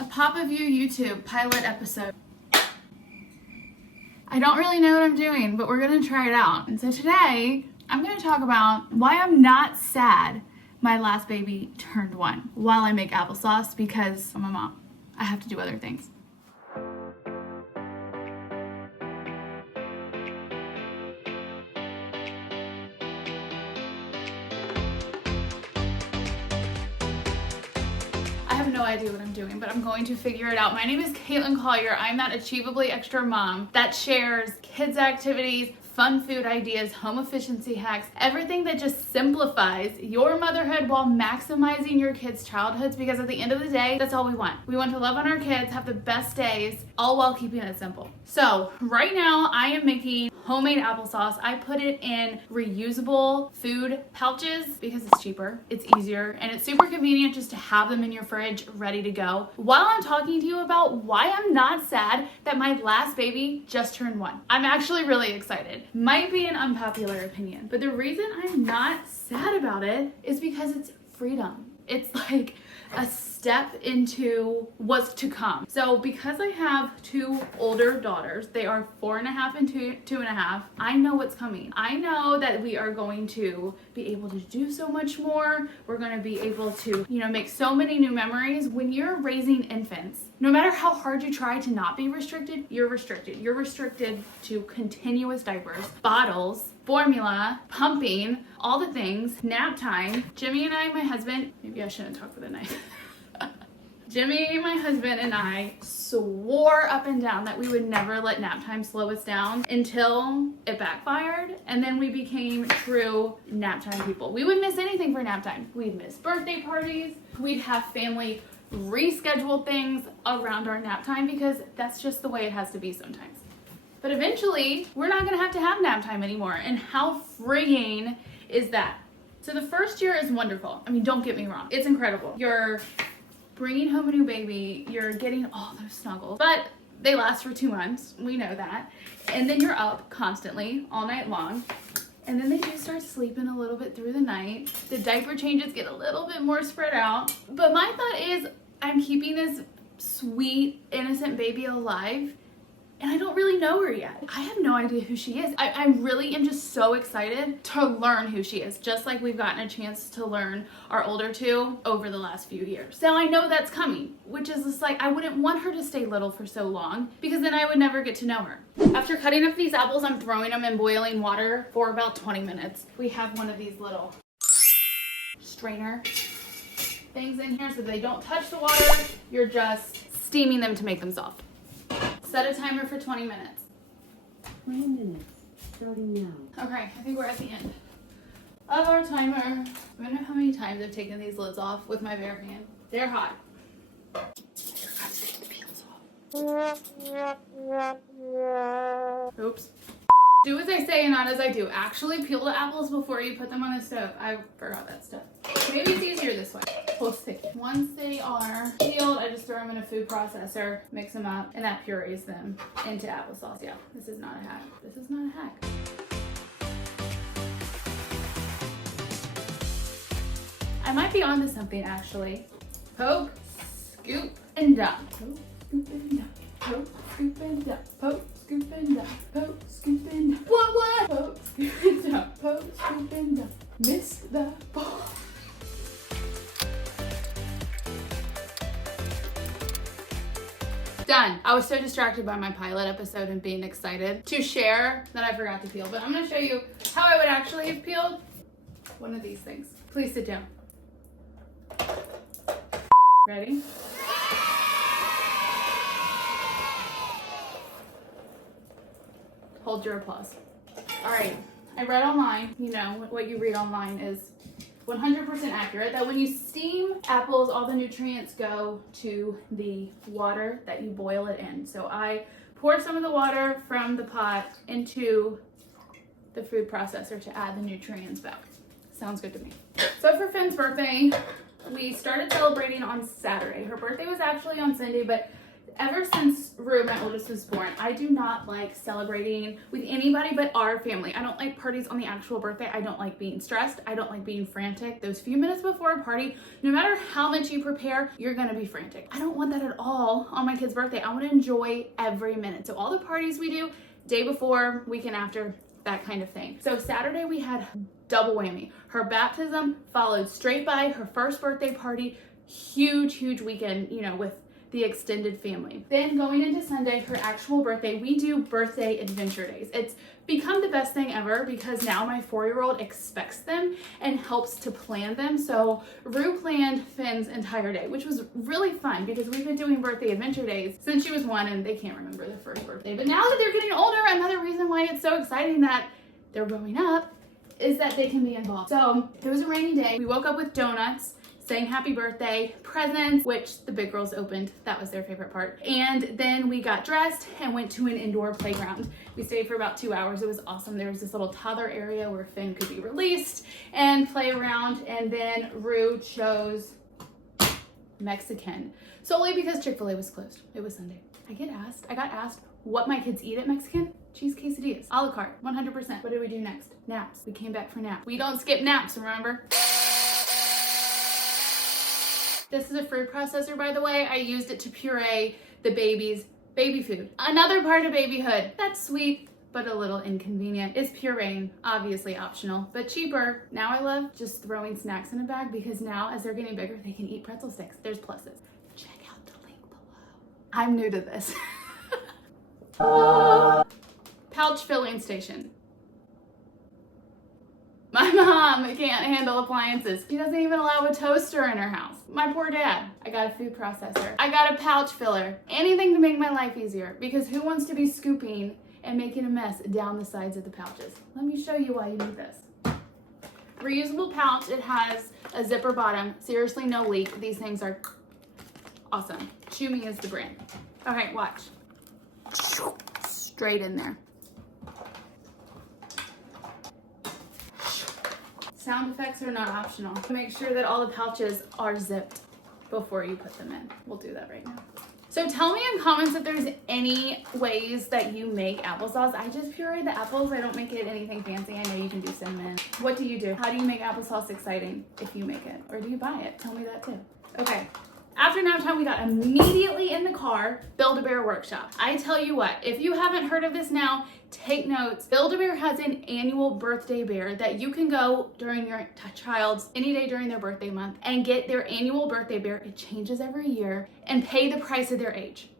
A Pop of You YouTube pilot episode. I don't really know what I'm doing, but we're gonna try it out. And so today, I'm gonna talk about why I'm not sad my last baby turned 1 while I make applesauce, because I'm a mom. I have to do other things. I have no idea what I'm doing, but I'm going to figure it out. My name is Caitlin Collier. I'm that achievably extra mom that shares kids activities, fun food ideas, home efficiency hacks, everything that just simplifies your motherhood while maximizing your kids' childhoods, because at the end of the day, that's all we want. We want to love on our kids, have the best days, all while keeping it simple. So right now I am making homemade applesauce. I put it in reusable food pouches because it's cheaper, it's easier, and it's super convenient just to have them in your fridge ready to go. While I'm talking to you about why I'm not sad that my last baby just turned 1. I'm actually really excited. Might be an unpopular opinion, but the reason I'm not sad about it is because it's freedom. It's like a step into what's to come. So because I have 2 older daughters, they are 4.5 and 2.5, I know what's coming. I know that we are going to be able to do so much more. We're going to be able to, make so many new memories. When you're raising infants, no matter how hard you try to not be restricted, you're restricted. You're restricted to continuous diapers, bottles, formula, pumping, all the things, nap time. Jimmy and I, my husband, maybe I shouldn't talk with a knife. Jimmy, my husband, and I swore up and down that we would never let nap time slow us down until it backfired, and then we became true nap time people. We would miss anything for nap time. We'd miss birthday parties. We'd have family reschedule things around our nap time because that's just the way it has to be sometimes. But eventually, we're not gonna have to have nap time anymore, and how freeing is that? So the first year is wonderful. I mean, don't get me wrong, it's incredible. You're bringing home a new baby, you're getting all those snuggles, but they last for 2 months, we know that. And then you're up constantly all night long. And then they do start sleeping a little bit through the night. The diaper changes get a little bit more spread out. But my thought is, I'm keeping this sweet, innocent baby alive, and I don't really know her yet. I have no idea who she is. I really am just so excited to learn who she is, just like we've gotten a chance to learn our older 2 over the last few years. So I know that's coming, which is just like, I wouldn't want her to stay little for so long because then I would never get to know her. After cutting up these apples, I'm throwing them in boiling water for about 20 minutes. We have one of these little strainer things in here so they don't touch the water. You're just steaming them to make them soft. Set a timer for 20 minutes. 20 minutes, starting now. Okay, I think we're at the end of our timer. I don't know how many times I've taken these lids off with my bare hand. They're hot. I forgot to take the peels off. Oops. Do as I say and not as I do. Actually peel the apples before you put them on the stove. I forgot that stuff. Maybe it's easier this way. We'll see. Once they are peeled, I just throw them in a food processor, mix them up, and that purees them into applesauce. Yeah, this is not a hack. This is not a hack. I might be onto something actually. Poke, scoop, and dump. Poke, scoop, and dump. Poke, scoop, and dump. Poke, scoop, and dump. Poke, scoop, and dump. What? Poke, scoop, and dump. Poke, scoop, and dump. Missed the ball. Done. I was so distracted by my pilot episode and being excited to share that I forgot to peel. But I'm gonna show you how I would actually have peeled one of these things. Please sit down. Ready? Hold your applause. All right, I read online, what you read online is 100% accurate, that when you steam apples, all the nutrients go to the water that you boil it in. So I poured some of the water from the pot into the food processor to add the nutrients back. Sounds good to me. So for Finn's birthday, we started celebrating on Saturday. Her birthday was actually on Sunday, but Ever since Rue, my oldest, was born, I do not like celebrating with anybody but our family. I don't like parties on the actual birthday. I don't like being stressed. I don't like being frantic. Those few minutes before a party, no matter how much you prepare, you're gonna be frantic. I don't want that at all on my kid's birthday. I wanna enjoy every minute. So all the parties we do, day before, weekend after, that kind of thing. So Saturday we had double whammy. Her baptism followed straight by her first birthday party. Huge weekend, you know, with the extended family. Then going into Sunday, her actual birthday, we do birthday adventure days. It's become the best thing ever because now my 4-year-old expects them and helps to plan them. So Rue planned Finn's entire day, which was really fun because we've been doing birthday adventure days since she was 1 and they can't remember their first birthday. But now that they're getting older, another reason why it's so exciting that they're growing up is that they can be involved. So it was a rainy day. We woke up with donuts, saying happy birthday, presents, which the big girls opened. That was their favorite part. And then we got dressed and went to an indoor playground. We stayed for about 2 hours. It was awesome. There was this little toddler area where Finn could be released and play around. And then Rue chose Mexican, solely because Chick-fil-A was closed. It was Sunday. I got asked what my kids eat at Mexican. Cheese quesadillas, a la carte, 100%. What did we do next? Naps. We came back for naps. We don't skip naps, remember? This is a food processor, by the way. I used it to puree the baby's baby food. Another part of babyhood that's sweet, but a little inconvenient is pureeing, obviously optional, but cheaper. Now I love just throwing snacks in a bag because now as they're getting bigger, they can eat pretzel sticks. There's pluses. Check out the link below. I'm new to this. Pouch filling station. My mom can't handle appliances. She doesn't even allow a toaster in her house. My poor dad. I got a food processor. I got a pouch filler. Anything to make my life easier because who wants to be scooping and making a mess down the sides of the pouches? Let me show you why you need this. Reusable pouch. It has a zipper bottom. Seriously, no leak. These things are awesome. Chew Me is the brand. Okay, watch. Straight in there. Sound effects are not optional. Make sure that all the pouches are zipped before you put them in. We'll do that right now. So tell me in comments if there's any ways that you make applesauce. I just puree the apples. I don't make it anything fancy. I know you can do cinnamon. What do you do? How do you make applesauce exciting if you make it? Or do you buy it? Tell me that too. Okay. After nap time, we got immediately in the car, Build-A-Bear Workshop. I tell you what, if you haven't heard of this now, take notes. Build-A-Bear has an annual birthday bear that you can go during your child's, any day during their birthday month, and get their annual birthday bear. It changes every year, and pay the price of their age.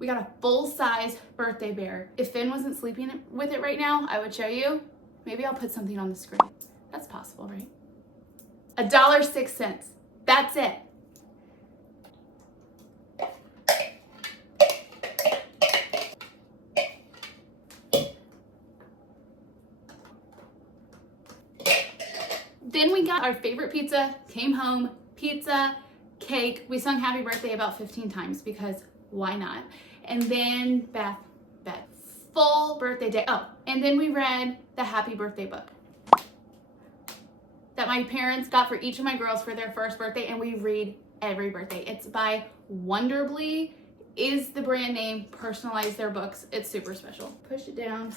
We got a full-size birthday bear. If Finn wasn't sleeping with it right now, I would show you. Maybe I'll put something on the screen. That's possible, right? $1.06. That's it. Then we got our favorite pizza, came home, pizza, cake. We sung happy birthday about 15 times because why not? And then bed. Full birthday day. Oh, and then we read the happy birthday book that my parents got for each of my girls for their first birthday, and we read every birthday. It's by Wonderly is the brand name. Personalize their books. It's super special. Push it down.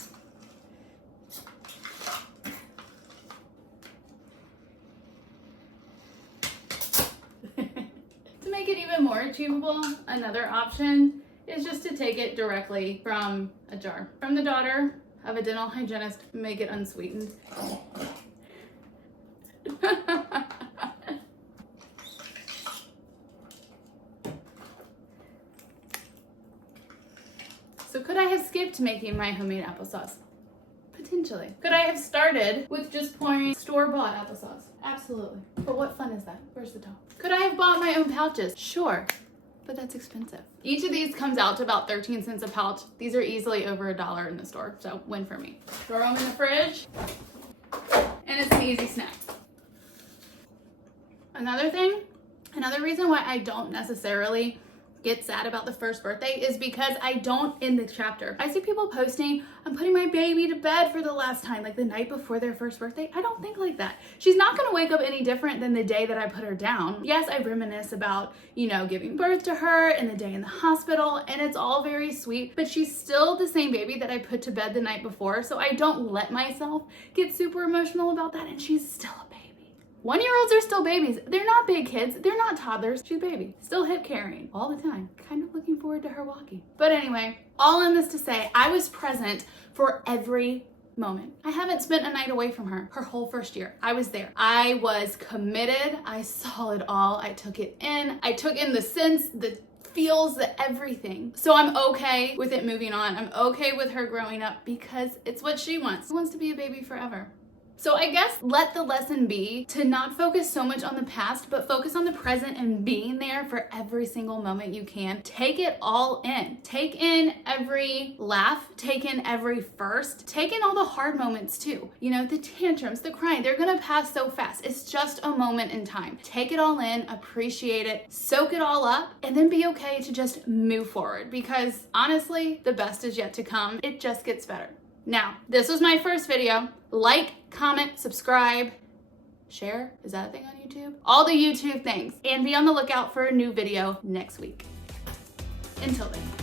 To make it even more achievable, another option is just to take it directly from a jar. From the daughter of a dental hygienist, make it unsweetened. So could I have skipped making my homemade applesauce? Potentially. Could I have started with just pouring store-bought applesauce? Absolutely. But what fun is that? Where's the top? Could I have bought my own pouches? Sure. But that's expensive. Each of these comes out to about 13 cents a pouch. These are easily over $1 in the store, so win for me. Throw them in the fridge, and it's an easy snack. Another reason why I don't necessarily get sad about the first birthday is because I don't end the chapter. I see people posting, I'm putting my baby to bed for the last time, like the night before their first birthday. I don't think like that. She's not gonna wake up any different than the day that I put her down. Yes, I reminisce about, you know, giving birth to her and the day in the hospital, and it's all very sweet, but she's still the same baby that I put to bed the night before, so I don't let myself get super emotional about that, and she's still a baby. 1-year-olds are still babies. They're not big kids. They're not toddlers. She's a baby. Still hip carrying all the time. Kind of looking forward to her walking. But anyway, all in this to say, I was present for every moment. I haven't spent a night away from her whole first year. I was there. I was committed. I saw it all. I took it in. I took in the sense, the feels, the everything. So I'm okay with it moving on. I'm okay with her growing up because it's what she wants. She wants to be a baby forever. So I guess let the lesson be to not focus so much on the past, but focus on the present and being there for every single moment you can. Take it all in. Take in every laugh, take in every first, take in all the hard moments too. You know, the tantrums, the crying, they're gonna pass so fast. It's just a moment in time. Take it all in, appreciate it, soak it all up, and then be okay to just move forward because honestly, the best is yet to come. It just gets better. Now, this was my first video. Like, comment, subscribe, share. Is that a thing on YouTube? All the YouTube things. And be on the lookout for a new video next week. Until then.